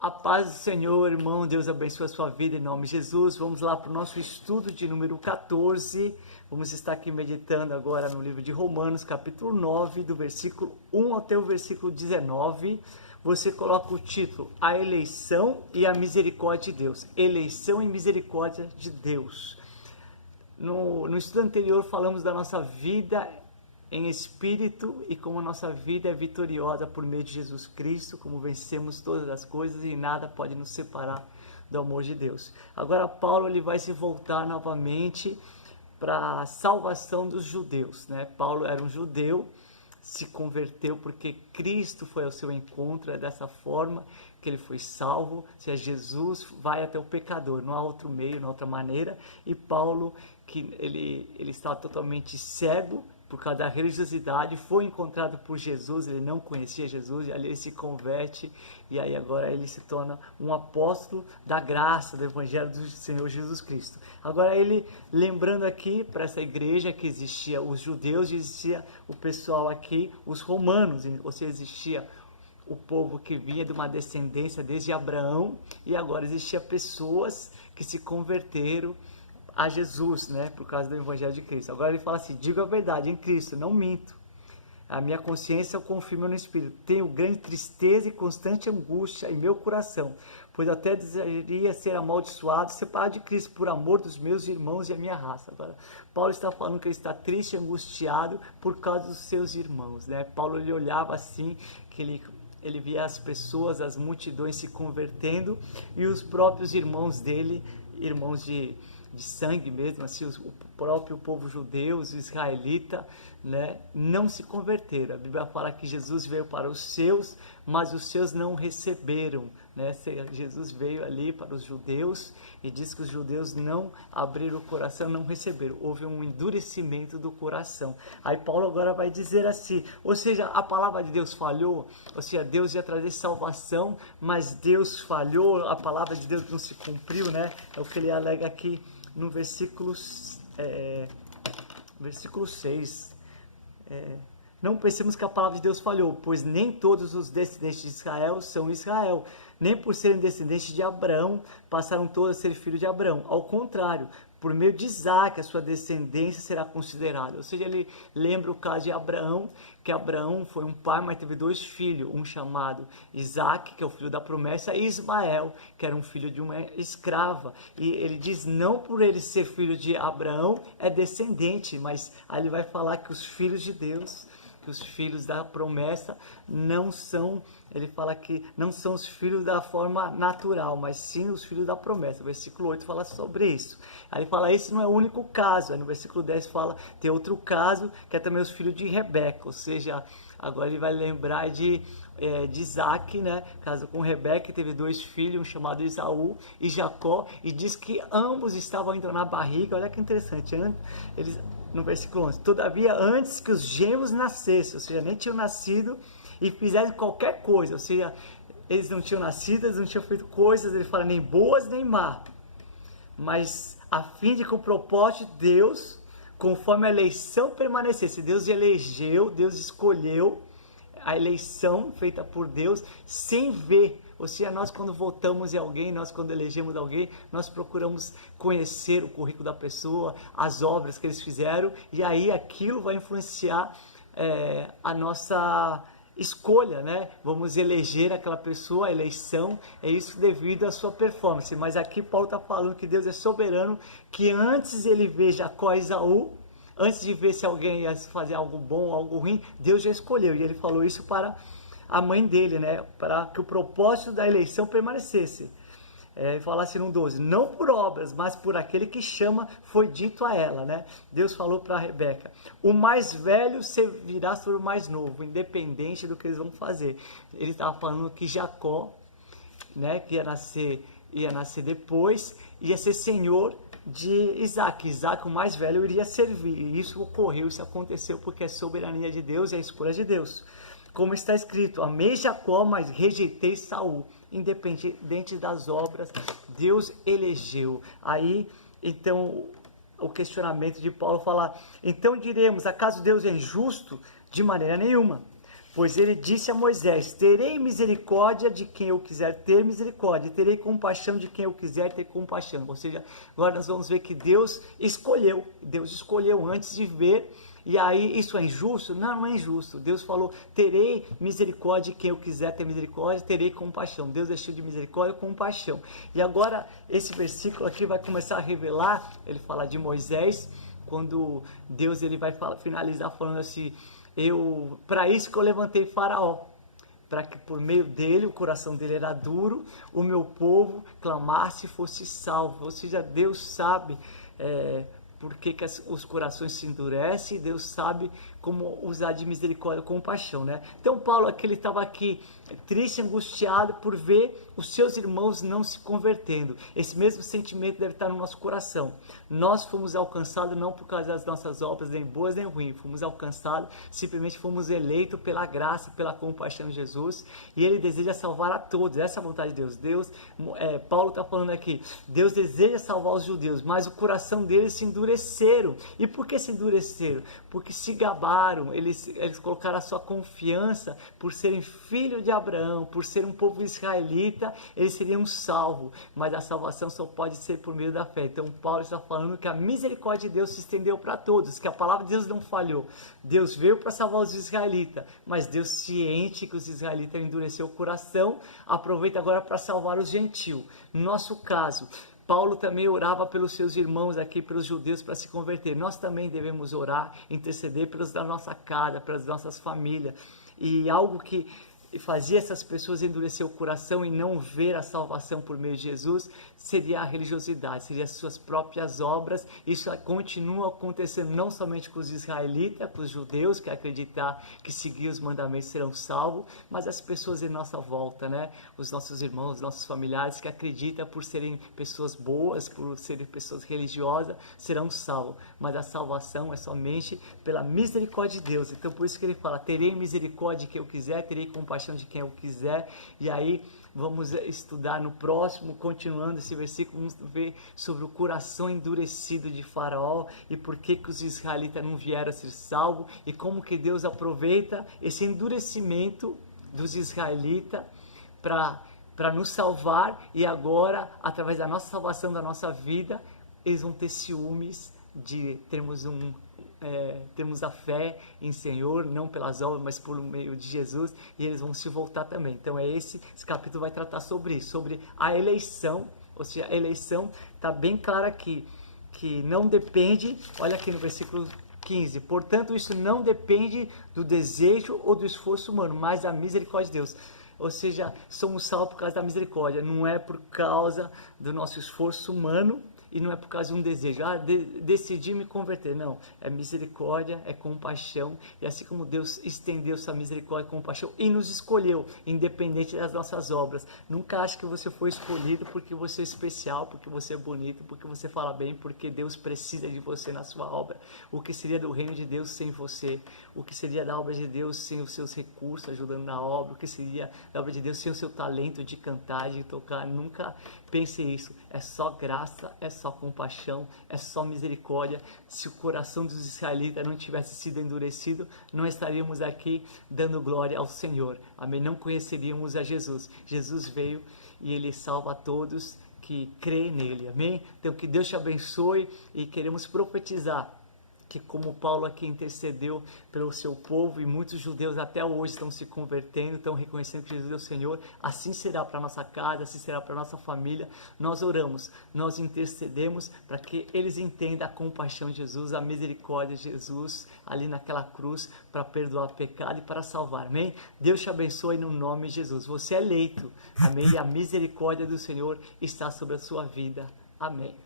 A paz do Senhor, irmão, Deus abençoe a sua vida em nome de Jesus. Vamos lá para o nosso estudo de número 14. Vamos estar aqui meditando agora no livro de Romanos, capítulo 9, do versículo 1 até o versículo 19. Você coloca o título, A Eleição e a Misericórdia de Deus. Eleição e Misericórdia de Deus. No estudo anterior falamos da nossa vida em espírito e como a nossa vida é vitoriosa por meio de Jesus Cristo, como vencemos todas as coisas e nada pode nos separar do amor de Deus. Agora Paulo ele vai se voltar novamente para a salvação dos judeus, né? Paulo era um judeu, se converteu porque Cristo foi ao seu encontro, é dessa forma que ele foi salvo. Se Jesus vai até o pecador, não há outro meio, não há outra maneira. E Paulo, que ele estava totalmente cego por causa da religiosidade, foi encontrado por Jesus, ele não conhecia Jesus, e ali ele se converte, e aí agora ele se torna um apóstolo da graça, do Evangelho do Senhor Jesus Cristo. Agora ele, lembrando aqui para essa igreja que existia os judeus, existia o pessoal aqui, os romanos, ou seja, existia o povo que vinha de uma descendência desde Abraão, e agora existia pessoas que se converteram a Jesus, né, por causa do Evangelho de Cristo. Agora ele fala assim, digo a verdade em Cristo, não minto. A minha consciência eu confirmo no Espírito. Tenho grande tristeza e constante angústia em meu coração, pois até desejaria ser amaldiçoado, separado de Cristo por amor dos meus irmãos e a minha raça. Agora, Paulo está falando que ele está triste e angustiado por causa dos seus irmãos, né? Paulo ele olhava assim, que ele via as pessoas, as multidões se convertendo e os próprios irmãos dele, irmãos de sangue mesmo, assim, o próprio povo judeu, os israelitas, né, não se converteram. A Bíblia fala que Jesus veio para os seus, mas os seus não receberam, né? Jesus veio ali para os judeus e diz que os judeus não abriram o coração, não receberam. Houve um endurecimento do coração. Aí Paulo agora vai dizer assim, ou seja, a palavra de Deus falhou, ou seja, Deus ia trazer salvação, mas Deus falhou, a palavra de Deus não se cumpriu, né? É o que ele alega aqui no versículo 6. Não pensemos que a palavra de Deus falhou, pois nem todos os descendentes de Israel são Israel, nem por serem descendentes de Abraão, passaram todos a ser filhos de Abraão. Ao contrário, por meio de Isaac, a sua descendência será considerada. Ou seja, ele lembra o caso de Abraão, que Abraão foi um pai, mas teve dois filhos, um chamado Isaac, que é o filho da promessa, e Ismael, que era um filho de uma escrava. E ele diz, não por ele ser filho de Abraão, é descendente, mas aí ele vai falar que os filhos de Deus, que os filhos da promessa não são, ele fala que não são os filhos da forma natural, mas sim os filhos da promessa. O versículo 8 fala sobre isso. Aí ele fala, esse não é o único caso. Aí no versículo 10 fala, tem outro caso, que é também os filhos de Rebeca, ou seja, agora ele vai lembrar de Isaac, né? Casou com Rebeca, teve dois filhos, um chamado Esaú e Jacó, e diz que ambos estavam ainda na barriga. Olha que interessante, eles, no versículo 11, todavia antes que os gêmeos nascessem, ou seja, nem tinham nascido, e fizessem qualquer coisa, ou seja, eles não tinham nascido, eles não tinham feito coisas, ele fala, nem boas nem má, mas a fim de que o propósito de Deus, conforme a eleição permanecesse, Deus elegeu, Deus escolheu, a eleição feita por Deus, sem ver, ou seja, nós quando votamos em alguém, nós quando elegemos alguém, nós procuramos conhecer o currículo da pessoa, as obras que eles fizeram, e aí aquilo vai influenciar a nossa escolha, né? Vamos eleger aquela pessoa, a eleição, é isso devido à sua performance. Mas aqui Paulo está falando que Deus é soberano, que antes ele vê Jacó e Esaú, antes de ver se alguém ia fazer algo bom ou algo ruim, Deus já escolheu. E ele falou isso para a mãe dele, né? Para que o propósito da eleição permanecesse. Ele fala assim no 12, não por obras, mas por aquele que chama, foi dito a ela, né? Deus falou para Rebeca, o mais velho servirá sobre o mais novo, independente do que eles vão fazer. Ele estava falando que Jacó, né, que ia nascer depois, ia ser senhor de Isaac. Isaac, o mais velho, iria servir. E isso ocorreu, isso aconteceu porque é soberania de Deus e a escolha de Deus. Como está escrito, amei Jacó, mas rejeitei Saul. Independente das obras, Deus elegeu. Aí, então, o questionamento de Paulo fala, então diremos, acaso Deus é injusto? De maneira nenhuma. Pois ele disse a Moisés: terei misericórdia de quem eu quiser ter misericórdia, e terei compaixão de quem eu quiser ter compaixão. Ou seja, agora nós vamos ver que Deus escolheu antes de ver. E aí, isso é injusto? Não, não é injusto. Deus falou: terei misericórdia de quem eu quiser ter misericórdia, terei compaixão. Deus deixou de misericórdia e compaixão. E agora, esse versículo aqui vai começar a revelar, ele fala de Moisés, quando Deus ele vai finalizar falando assim: para isso que eu levantei Faraó, para que por meio dele, o coração dele era duro, o meu povo clamasse e fosse salvo. Ou seja, Deus sabe por que os corações se endurecem, Deus sabe como usar de misericórdia e compaixão, né? Então Paulo aqui, ele estava aqui triste, angustiado por ver os seus irmãos não se convertendo. Esse mesmo sentimento deve estar no nosso coração. Nós fomos alcançados não por causa das nossas obras, nem boas nem ruins, fomos alcançados, simplesmente fomos eleitos pela graça, pela compaixão de Jesus, e ele deseja salvar a todos. Essa é a vontade de Deus. Paulo está falando aqui, Deus deseja salvar os judeus, mas o coração deles se endureceram. E por que se endureceram? Porque se gabaram, eles colocaram a sua confiança por serem filhos de Abraão, por ser um povo israelita, eles seriam salvos, mas a salvação só pode ser por meio da fé. Então Paulo está falando que a misericórdia de Deus se estendeu para todos, que a palavra de Deus não falhou. Deus veio para salvar os israelitas, mas Deus, ciente que os israelitas endureceram o coração, aproveita agora para salvar os gentios. No nosso caso, Paulo também orava pelos seus irmãos aqui, pelos judeus, para se converter. Nós também devemos orar, interceder pelos da nossa casa, pelas nossas famílias. E algo que fazia essas pessoas endurecer o coração e não ver a salvação por meio de Jesus, seria a religiosidade, seria as suas próprias obras. Isso continua acontecendo não somente com os israelitas, com os judeus, que acreditar que seguir os mandamentos serão salvos, mas as pessoas em nossa volta, né? Os nossos irmãos, os nossos familiares que acreditam por serem pessoas boas, por serem pessoas religiosas, serão salvos. Mas a salvação é somente pela misericórdia de Deus. Então por isso que ele fala: terei misericórdia de quem eu quiser, terei compaixão de quem eu quiser. E aí vamos estudar no próximo, continuando esse versículo, vamos ver sobre o coração endurecido de Faraó e por que os israelitas não vieram a ser salvos, e como que Deus aproveita esse endurecimento dos israelitas para nos salvar. E agora, através da nossa salvação, da nossa vida, eles vão ter ciúmes de termos a fé em Senhor, não pelas obras, mas por meio de Jesus, e eles vão se voltar também. Então esse capítulo vai tratar sobre isso, sobre a eleição. Ou seja, a eleição está bem clara aqui, que não depende, olha aqui no versículo 15, portanto isso não depende do desejo ou do esforço humano, mas da misericórdia de Deus. Ou seja, somos salvos por causa da misericórdia, não é por causa do nosso esforço humano, e não é por causa de um desejo, decidi me converter. Não, é misericórdia, é compaixão. E assim como Deus estendeu sua misericórdia e compaixão e nos escolheu, independente das nossas obras. Nunca ache que você foi escolhido porque você é especial, porque você é bonito, porque você fala bem, porque Deus precisa de você na sua obra. O que seria do reino de Deus sem você? O que seria da obra de Deus sem os seus recursos ajudando na obra? O que seria da obra de Deus sem o seu talento de cantar, de tocar? Nunca pense isso. É só graça, é só compaixão, é só misericórdia. Se o coração dos israelitas não tivesse sido endurecido, não estaríamos aqui dando glória ao Senhor. Amém? Não conheceríamos a Jesus. Jesus veio e Ele salva a todos que creem nele. Amém? Então que Deus te abençoe, e queremos profetizar que como Paulo aqui intercedeu pelo seu povo, e muitos judeus até hoje estão se convertendo, estão reconhecendo que Jesus é o Senhor, assim será para a nossa casa, assim será para a nossa família. Nós oramos, nós intercedemos para que eles entendam a compaixão de Jesus, a misericórdia de Jesus ali naquela cruz, para perdoar o pecado e para salvar. Amém? Deus te abençoe no nome de Jesus. Você é eleito. Amém? E a misericórdia do Senhor está sobre a sua vida. Amém.